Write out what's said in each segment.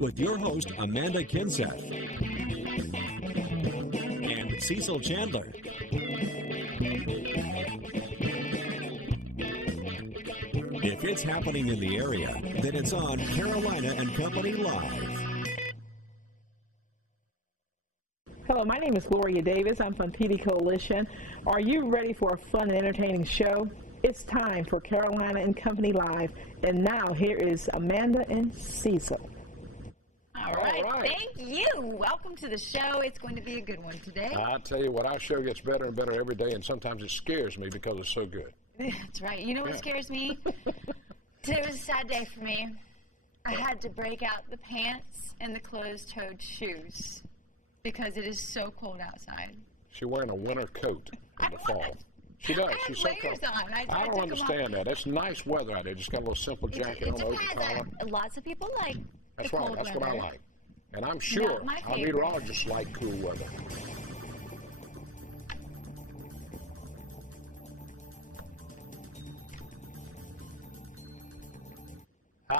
with your host, Amanda Kinseth and Cecil Chandler. If it's happening in the area, then it's on Carolina and Company Live. Hello, my name is Gloria Davis. I'm from PD Coalition. Are you ready for a fun and entertaining show? It's time for Carolina and Company Live. And now here is Amanda and Cecil. All right. Thank you. Welcome to the show. It's going to be a good one today. I'll tell you what, our show gets better and better every day, and sometimes it scares me because it's so good. That's right. You know what scares me? Today was a sad day for me. I had to break out the pants and the closed-toed shoes because it is so cold outside. She's wearing a winter coat in the fall. She does. She's so cold. I don't understand that. It's nice weather out there. Just got a little simple jacket on over collar. Lots of people like That's the right. cold That's weather. what I like. And I'm sure our meteorologists like cool weather.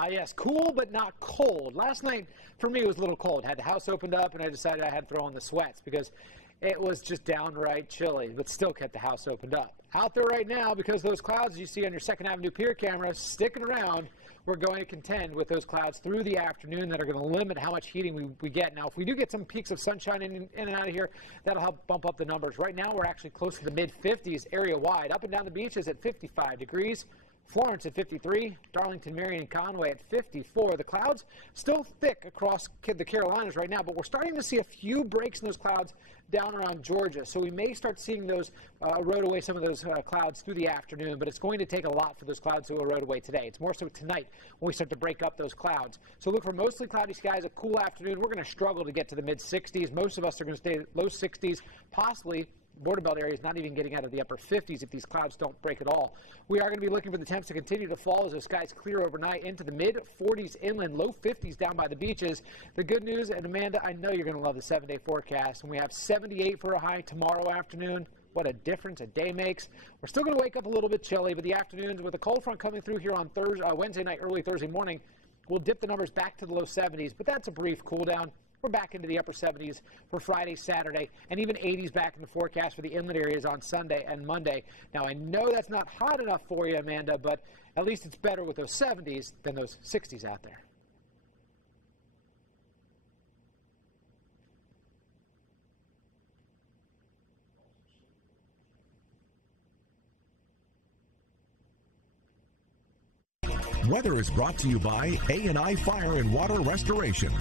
Yes, cool but not cold. Last night, for me, it was a little cold. Had the house opened up, and I decided I had to throw on the sweats because it was just downright chilly, but still kept the house opened up. Out there right now, because those clouds you see on your 2nd Avenue Pier camera sticking around, we're going to contend with those clouds through the afternoon that are going to limit how much heating we get. Now, if we do get some peaks of sunshine in and out of here, that'll help bump up the numbers. Right now, we're actually close to the mid-50s area-wide. Up and down the beaches at 55 degrees. Florence at 53, Darlington, Marion, and Conway at 54. The clouds still thick across the Carolinas right now, but we're starting to see a few breaks in those clouds down around Georgia. So we may start seeing those erode away some of those clouds through the afternoon, but it's going to take a lot for those clouds to erode away today. It's more so tonight when we start to break up those clouds. So look for mostly cloudy skies, a cool afternoon. We're going to struggle to get to the mid-60s. Most of us are going to stay low 60s, possibly border belt areas not even getting out of the upper 50s if these clouds don't break at all. We are going to be looking for the temps to continue to fall as the skies clear overnight into the mid-40s inland, low 50s down by the beaches. The good news, and Amanda, I know you're going to love the 7-day forecast, and we have 78 for a high tomorrow afternoon. What a difference a day makes. We're still going to wake up a little bit chilly, but the afternoons with a cold front coming through here on Wednesday night, early Thursday morning, we'll dip the numbers back to the low 70s, but that's a brief cool down. We're back into the upper 70s for Friday, Saturday, and even 80s back in the forecast for the inland areas on Sunday and Monday. Now, I know that's not hot enough for you, Amanda, but at least it's better with those 70s than those 60s out there. Weather is brought to you by A&I Fire and Water Restoration.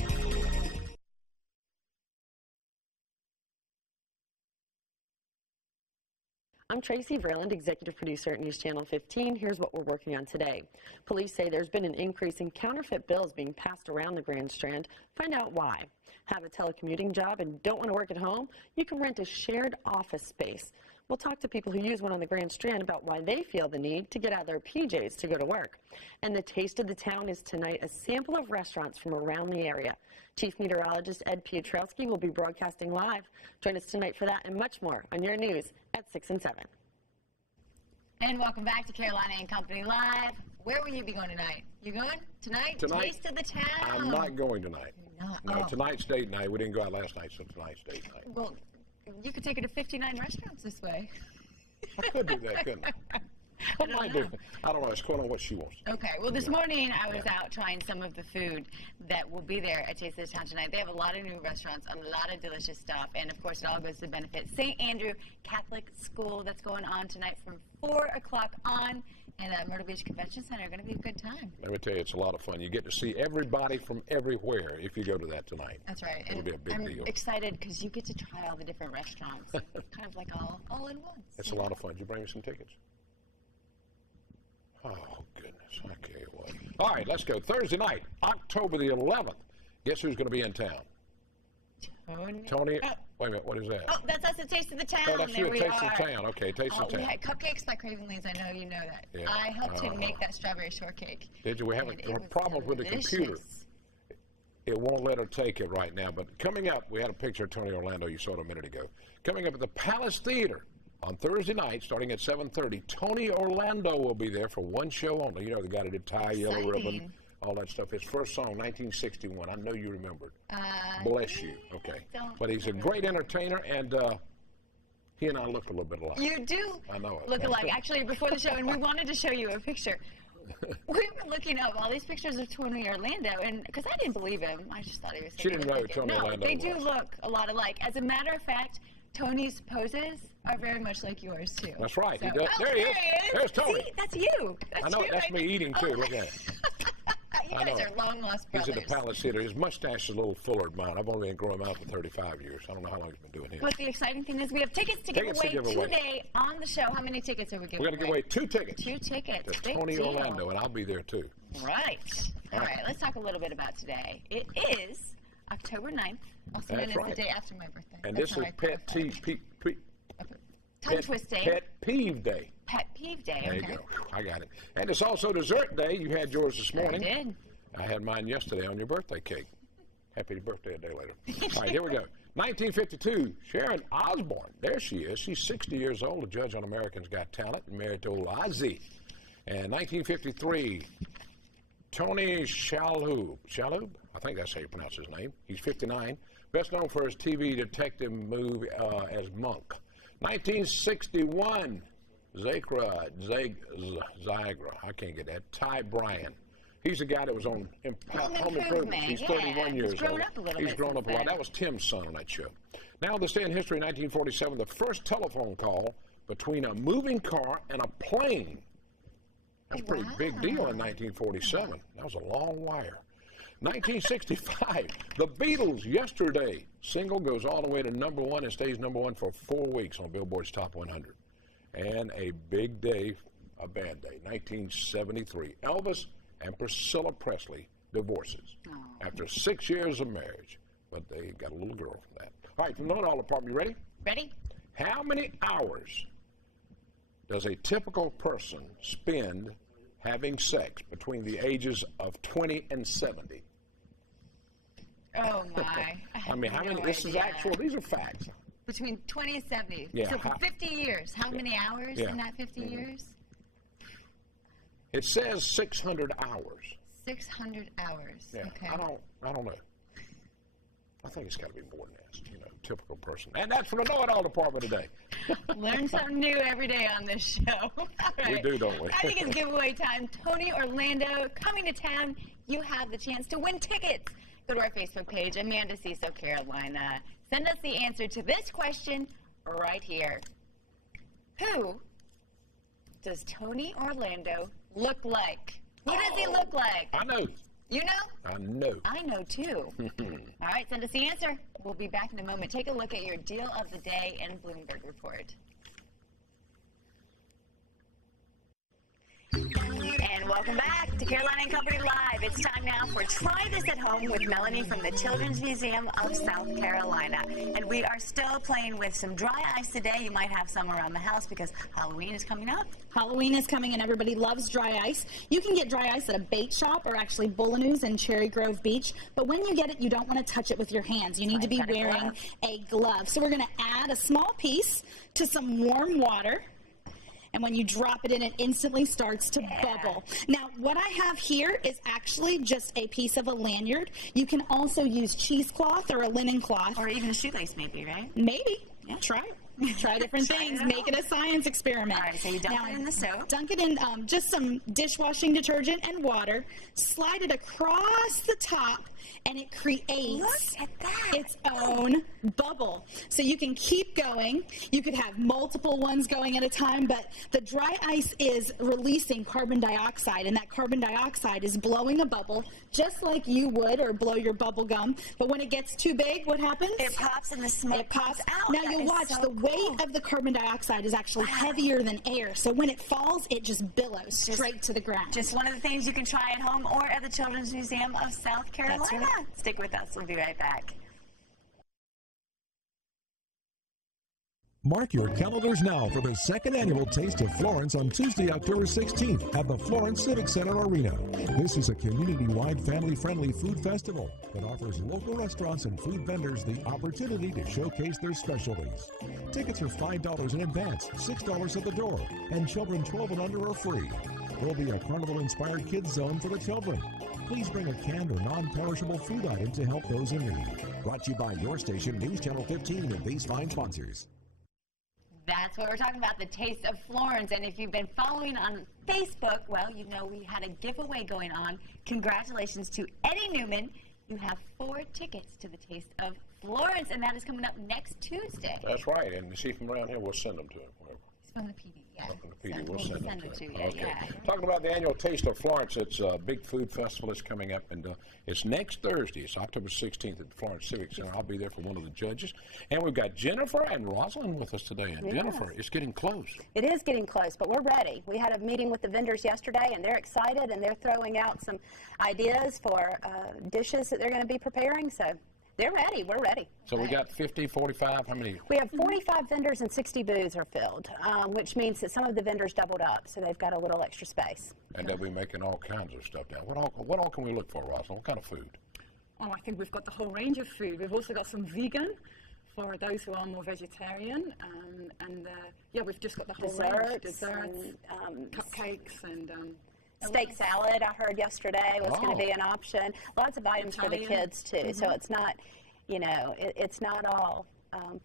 I'm Tracy Vreeland, executive producer at News Channel 15. Here's what we're working on today. Police say there's been an increase in counterfeit bills being passed around the Grand Strand. Find out why. Have a telecommuting job and don't want to work at home? You can rent a shared office space. We'll talk to people who use one on the Grand Strand about why they feel the need to get out their PJs to go to work. And the taste of the town is tonight a sample of restaurants from around the area. Chief Meteorologist Ed Piotrowski will be broadcasting live. Join us tonight for that and much more on your news at 6 and 7. And welcome back to Carolina and Company Live. Where will you be going tonight? You going tonight? Taste of the town. I'm not going tonight. You're not? No, tonight's date night. We didn't go out last night, so tonight's date night. Well, you could take her to 59 restaurants this way. I could do that, couldn't I? I might do. I don't know. It's going on what she wants. Okay. Well, this morning I was out trying some of the food that will be there at Taste of the Town tonight. They have a lot of new restaurants, a lot of delicious stuff, and of course it all goes to benefit St. Andrew Catholic School. That's going on tonight from 4 o'clock on, and at Myrtle Beach Convention Center. Going to be a good time. Let me tell you, it's a lot of fun. You get to see everybody from everywhere if you go to that tonight. That's right. It'll be a big deal. I'm excited because you get to try all the different restaurants, kind of like all in one. It's a lot of fun. Did you bring me some tickets? Oh, goodness. I tell you what. All right, let's go. Thursday night, October the 11th. Guess who's going to be in town? Tony. Oh. Wait a minute. What is that? Oh, that's us at Taste of the Town. Oh, that's there you at we Taste are. of the Town. Okay, Taste of the Town. We had cupcakes by Craven Lee's. I know you know that. Yeah. I helped him make that strawberry shortcake. Did you? We have a problem with the computer. It won't let her take it right now. But coming up, we had a picture of Tony Orlando. You saw it a minute ago. Coming up at the Palace Theater on Thursday night, starting at 7:30, Tony Orlando will be there for one show only. You know, the guy that did Tie, Yellow Ribbon, all that stuff. His first song, 1961. I know you remembered. Bless You. Okay. But he's a great entertainer, and he and I look a little bit alike. You do I know it. look alike. Actually, before the show, and we wanted to show you a picture. We were looking up all these pictures of Tony Orlando, and because I didn't believe him, I just thought he was. She didn't know who Tony Orlando No, they was. do look a lot alike. As a matter of fact, Tony's poses are very much like yours too. That's right. So, He does. There he is. There's Tony. See, that's you. That's I know. you, That's right? me eating too. Look at it. You I guys know. are long lost He's brothers. at the Palace Theater. His mustache is a little fuller than mine. I've only been growing him out for 35 years. I don't know how long he's been doing it. But the exciting thing is we have tickets to give away today on the show. How many tickets are we giving We're going to give away 2 tickets. 2 tickets. To Big Tony deal. Orlando, and I'll be there too. Right. All right. Let's talk a little bit about today. It is October 9th, also known That's as right. the day after my birthday. And That's this how is I Pet qualify. Tongue Twist Day. Pet Peeve Day. Pet Peeve Day. There you Okay. go. I got it. And it's also Dessert Day. You had yours this morning. I did. I had mine yesterday on your birthday cake. Happy birthday a day later. All right, here we go. 1952, Sharon Osbourne. There she is. She's 60 years old, a judge on American's Got Talent, and married to old Ozzy. And 1953, Tony Shalhoub. Shalhoub? I think that's how you pronounce his name. He's 59. Best known for his TV detective movie as Monk. 1961, Zagra, I can't get that. Ty Bryan. He's the guy that was on Home Improvement. He's 31 years old. He's grown up a lot. That was Tim's son on that show. Now, this day in history, 1947, the first telephone call between a moving car and a plane. That's a pretty big deal in 1947. That was a long wire. 1965, the Beatles' Yesterday single goes all the way to #1 and stays #1 for 4 weeks on Billboard's Top 100. And a big day, a bad day, 1973, Elvis and Priscilla Presley divorces after 6 years of marriage. But they got a little girl from that. All right, from the Know-It-All Department, you ready? Ready? How many hours does a typical person spend having sex between the ages of 20 and 70? Oh, my. I mean, how many? This is actual, these are facts. Between 20 and 70. Yeah, So for 50 years, how many hours in that 50 years? It says 600 hours. 600 hours. Yeah, Okay. I don't know. I think it's got to be more than that, typical person. And that's from the Know-It-All Department today. Learn something new every day on this show. All right. We do, don't we? I think it's giveaway time. Tony Orlando coming to town. You have the chance to win tickets. Go to our Facebook page, Amanda Cecil Carolina. Send us the answer to this question right here. Who does Tony Orlando look like? Who does he look like? I know. You know? I know. I know too. All right, send us the answer. We'll be back in a moment. Take a look at your deal of the day and Bloomberg report. And welcome back to Carolina and Company Live. It's time now for Try This at Home with Melanie from the Children's Museum of South Carolina. And we are still playing with some dry ice today. You might have some around the house because Halloween is coming up. Halloween is coming and everybody loves dry ice. You can get dry ice at a bait shop or actually Bullenoo's in Cherry Grove Beach. But when you get it, you don't want to touch it with your hands. You need to be wearing a glove. So we're going to add a small piece to some warm water. And when you drop it in, it instantly starts to bubble. Now, what I have here is actually just a piece of a lanyard. You can also use cheesecloth or a linen cloth. Or even a shoelace maybe, right? Maybe. Yeah. Try it. Try different things. Make it a science experiment. All right, so you dunk it in the soap. Dunk it in just some dishwashing detergent and water. Slide it across the top, and it creates its own bubble. So you can keep going. You could have multiple ones going at a time, but the dry ice is releasing carbon dioxide, and that carbon dioxide is blowing a bubble just like you would or blow your bubble gum. But when it gets too big, what happens? It pops and the smoke pops out. Now you'll watch the weight of the carbon dioxide is actually heavier than air. So when it falls, it just billows straight to the ground. Just one of the things you can try at home or at the Children's Museum of South Carolina. That's right. Stick with us. We'll be right back. Mark your calendars now for the second annual Taste of Florence on Tuesday, October 16th at the Florence Civic Center Arena. This is a community-wide, family-friendly food festival that offers local restaurants and food vendors the opportunity to showcase their specialties. Tickets are $5 in advance, $6 at the door, and children 12 and under are free. There'll be a carnival-inspired kids zone for the children. Please bring a canned or non-perishable food item to help those in need. Brought to you by your station, News Channel 15, and these fine sponsors. That's what we're talking about, the Taste of Florence. And if you've been following on Facebook, well, you know we had a giveaway going on. Congratulations to Eddie Newman. You have 4 tickets to the Taste of Florence, and that is coming up next Tuesday. That's right. And you see from around here, we'll send them to him. It's from the PD, yeah. From the PD, we'll send them to you. Okay. Yeah. Talking about the annual Taste of Florence, it's a big food festival that's coming up, and it's next Thursday. It's October 16th at the Florence Civic Center. I'll be there for one of the judges. And we've got Jennifer and Rosalind with us today. And Jennifer, it's getting close. It is getting close, but we're ready. We had a meeting with the vendors yesterday, and they're excited, and they're throwing out some ideas for dishes that they're going to be preparing. So they're ready. We're ready. So we got 50, 45, how many? We have 45 vendors and 60 booths are filled, which means that some of the vendors doubled up, so they've got a little extra space. And they'll be making all kinds of stuff down. What all can we look for, Rosalind? What kind of food? Oh, I think we've got the whole range of food. We've also got some vegan for those who are more vegetarian. Yeah, we've just got the whole range. Desserts, cupcakes, and... steak salad, I heard yesterday, was going to be an option. Lots of items for the kids, too. So it's not, it's not all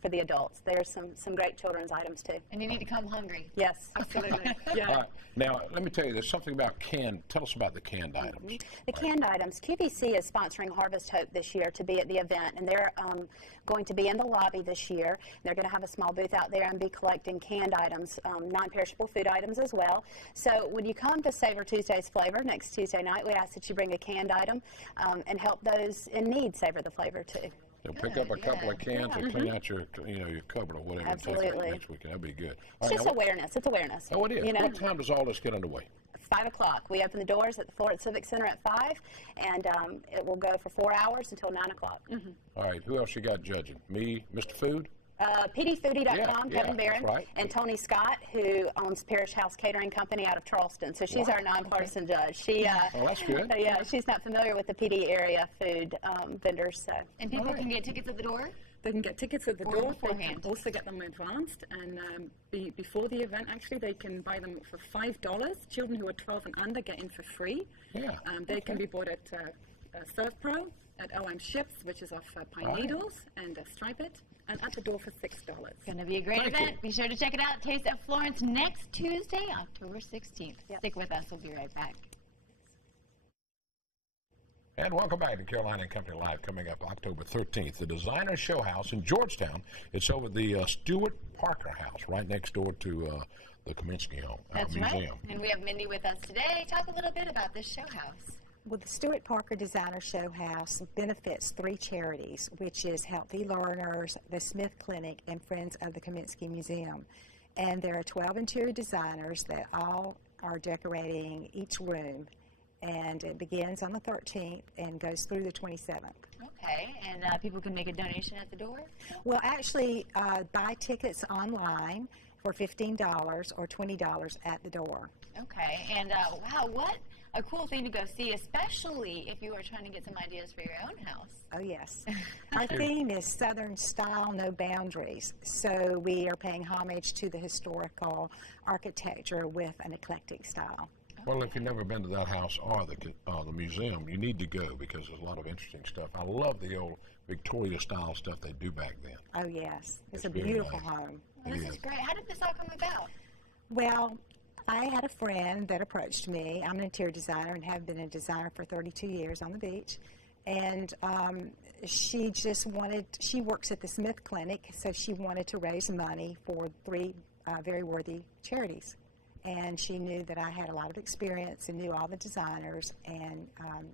for the adults. There's some great children's items, too. And you need to come hungry. Yes. Absolutely. Yeah. All right. Now, let me tell you, there's something about tell us about the canned items. The canned items. QVC is sponsoring Harvest Hope this year to be at the event, and they're going to be in the lobby this year. They're going to have a small booth out there and be collecting canned items, non-perishable food items as well. So when you come to Savor Tuesday's Flavor next Tuesday night, we ask that you bring a canned item and help those in need savor the flavor, too. So pick up a couple of cans and clean out your cupboard or whatever. Absolutely. Next weekend. That'd be good. It's just awareness. It's awareness. Oh, it is. What time does all this get underway? 5 o'clock. We open the doors at the Florence Civic Center at 5, and it will go for 4 hours until 9 o'clock. All right. Who else you got judging? Me, Mr. Food? PDfoodie.com, Kevin Barron, right. and Tony Scott, who owns Parish House Catering Company out of Charleston. So she's our nonpartisan judge. She, oh, that's good. Yeah, she's not familiar with the PD area food vendors. So. And people can get tickets at the door? They can get tickets at the door. Beforehand. They can also get them advanced. And before the event, actually, they can buy them for $5. Children who are 12 and under get in for free. Yeah. They can be bought at Surf Pro, at OM Ships, which is off Pine Needles, and Stripe It, and at the door for $6. It's going to be a great event. Be sure to check it out. Taste of Florence next Tuesday, October 16th. Yep. Stick with us. We'll be right back. And welcome back to Carolina and Company Live, coming up October 13th. The Designer Show House in Georgetown. It's over the Stewart Parker House, right next door to the Kaminsky Home That's Museum. Right. And we have Mindy with us today. Talk a little bit about this show house. Well, the Stewart Parker Designer Show House benefits 3 charities, which is Healthy Learners, the Smith Clinic, and Friends of the Kaminsky Museum. And there are 12 interior designers that all are decorating each room. And it begins on the 13th and goes through the 27th. Okay, and people can make a donation at the door? Well, actually, buy tickets online for $15 or $20 at the door. Okay, and wow, what a cool thing to go see, especially if you are trying to get some ideas for your own house. Oh, yes. Our theme is Southern Style, No Boundaries. So we are paying homage to the historical architecture with an eclectic style. Well, if you've never been to that house or the museum, you need to go because there's a lot of interesting stuff. I love the old Victoria-style stuff they do back then. Oh, yes. It's a beautiful home. Well, this is great. How did this all come about? Well, I had a friend that approached me. I'm an interior designer and have been a designer for 32 years on the beach. And she works at the Smith Clinic, so she wanted to raise money for 3 very worthy charities. And she knew that I had a lot of experience and knew all the designers, and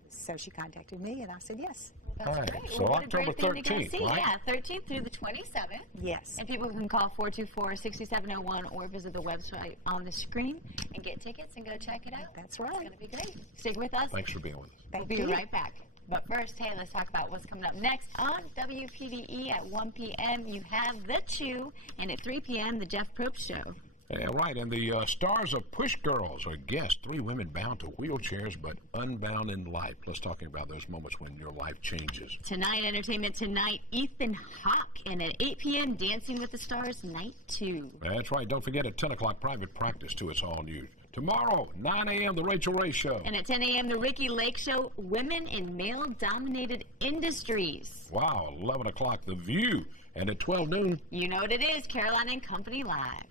so she contacted me, and I said yes. That's all right. Great. So well, October 13th, right? Yeah, 13th through the 27th. Yes. And people can call 424-6701 or visit the website on the screen and get tickets and go check it out. That's right. It's going to be great. Stick with us. Thanks for being with us. We'll be right back. But first, hey, let's talk about what's coming up next on WPDE at 1 p.m. You have The Chew, and at 3 p.m., The Jeff Probst Show. Yeah, right, and the stars of Push Girls are guests, 3 women bound to wheelchairs but unbound in life. Let's talk about those moments when your life changes. Tonight, Entertainment Tonight, Ethan Hawke, and at 8 p.m., Dancing with the Stars, Night 2. That's right. Don't forget at 10 o'clock, Private Practice, too. It's all new. Tomorrow, 9 a.m., The Rachel Ray Show. And at 10 a.m., The Ricky Lake Show, Women in Male-Dominated Industries. Wow, 11 o'clock, The View. And at 12 noon... You know what it is, Carolina and Company Live.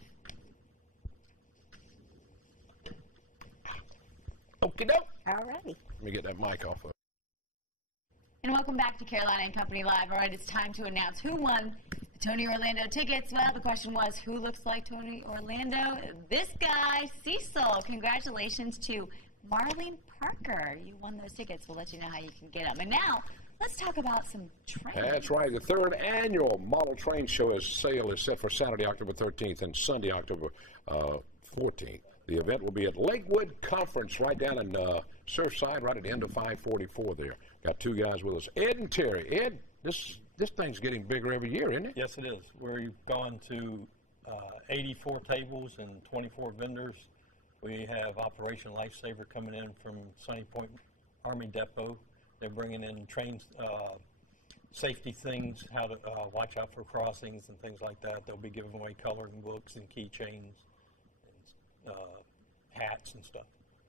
Okie doke. All righty. Let me get that mic off of. And welcome back to Carolina and Company Live. All right, it's time to announce who won the Tony Orlando tickets. Well, the question was, who looks like Tony Orlando? This guy, Cecil. Congratulations to Marlene Parker. You won those tickets. We'll let you know how you can get them. And now, let's talk about some trains. That's right. The third annual model train show sale is set for Saturday, October 13th and Sunday, October 14th. The event will be at Lakewood Conference right down in Surfside, right at the end of 544 there. Got two guys with us, Ed and Terry. Ed, this thing's getting bigger every year, isn't it? Yes, it is. We've gone to 84 tables and 24 vendors. We have Operation Lifesaver coming in from Sunny Point Army Depot. They're bringing in train safety things, how to watch out for crossings and things like that. They'll be giving away coloring books and keychains and hats and stuff.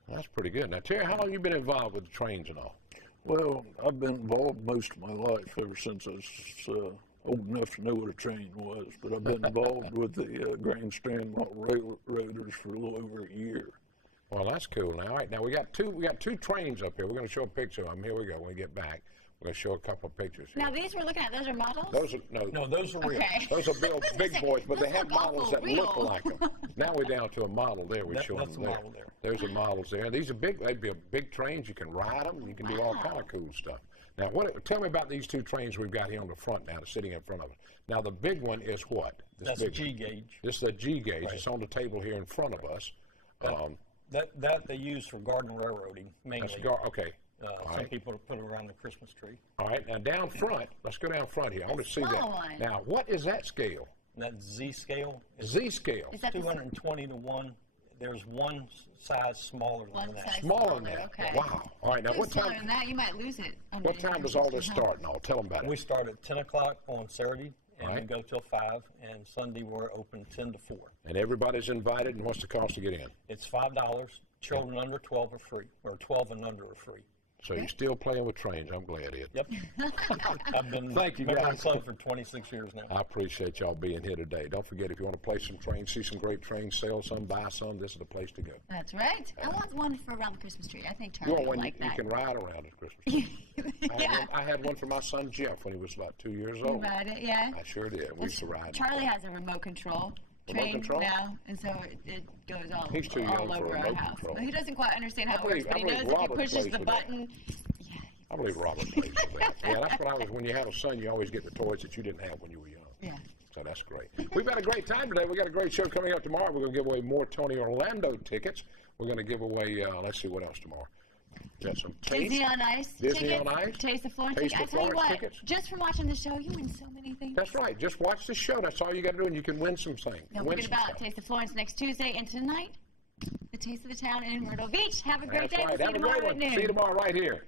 That's pretty good. Now, Terry, how long have you been involved with the trains and all? Well, I've been involved most of my life, ever since I was old enough to know what a train was. But I've been involved with the Grandstand Railroaders for a little over a year. Well, that's cool. Now, all right, now we got two trains up here. We're going to show a picture of them. Here we go. When we get back, we're going to show a couple of pictures here. Now, these we're looking at, those are models? Those are those are real. Okay. Those are big boys, but they have look models awful that real. look like them. Now we're down to a model there. We're showing That's them a there. model there. There's the models there. These are big. They'd be big trains. You can ride them. You can do all kind of cool stuff. Now, tell me about these two trains we've got here on the front now, sitting in front of us. Now, the big one is what? That's a G gauge. This is a G gauge. Right. It's on the table here in front of us. That they use for garden railroading mainly. Okay. Some people put it around the Christmas tree. All right. Now, down front, let's go down front here. I want to see that. One. Now, what is that scale? That Z scale. Z scale. Is that 220 to 1. There's one size smaller than that. Smaller than that. Okay. Wow. All right. Now, what Smaller time? than that, you might lose it. What time does all this start? And all? Tell them about it. We start at 10 o'clock on Saturday, and Right. we go till 5. And Sunday we're open 10 to 4. And everybody's invited. And what's the cost to get in? It's $5. Children under 12 are free, or 12 and under are free. So you're still playing with trains. I'm glad, Ed. Yep. I've been Thank you, member of guys. the club for 26 years now. I appreciate y'all being here today. Don't forget, if you want to play some trains, see some great trains, sell some, buy some, this is the place to go. That's right. I want one for around the Christmas tree. I think You Charlie want would one like you that. can ride around at Christmas tree. Yeah. I had one for my son Jeff when he was about 2 years You old. ride it, yeah. I sure did. We used to ride. Charlie has a remote control Remote train control? now, and so it goes all, He's too young for over our remote house. control. He doesn't quite understand how I it works, believe- but he I knows believe if he Robert pushes plays the with that. button. I believe Robert plays with that. Yeah, that's what I was. When you have a son, you always get the toys that you didn't have when you were young. Yeah. So that's great. We've had a great time today. We got a great show coming up tomorrow. We're going to give away more Tony Orlando tickets. We're going to give away, let's see what else tomorrow. Got some Disney on Ice Disney tickets, on Ice. Taste of Florence Taste tickets. of I tell you Florence what, tickets. just from watching the show, you win so many things. That's right. Just watch the show. That's all you got to do, and you can win some things. Don't Win forget some about stuff. Taste of Florence next Tuesday, and tonight, the Taste of the Town in Myrtle Beach. Have a great That's day. right. See you Have a tomorrow great at one. noon. See you tomorrow right here.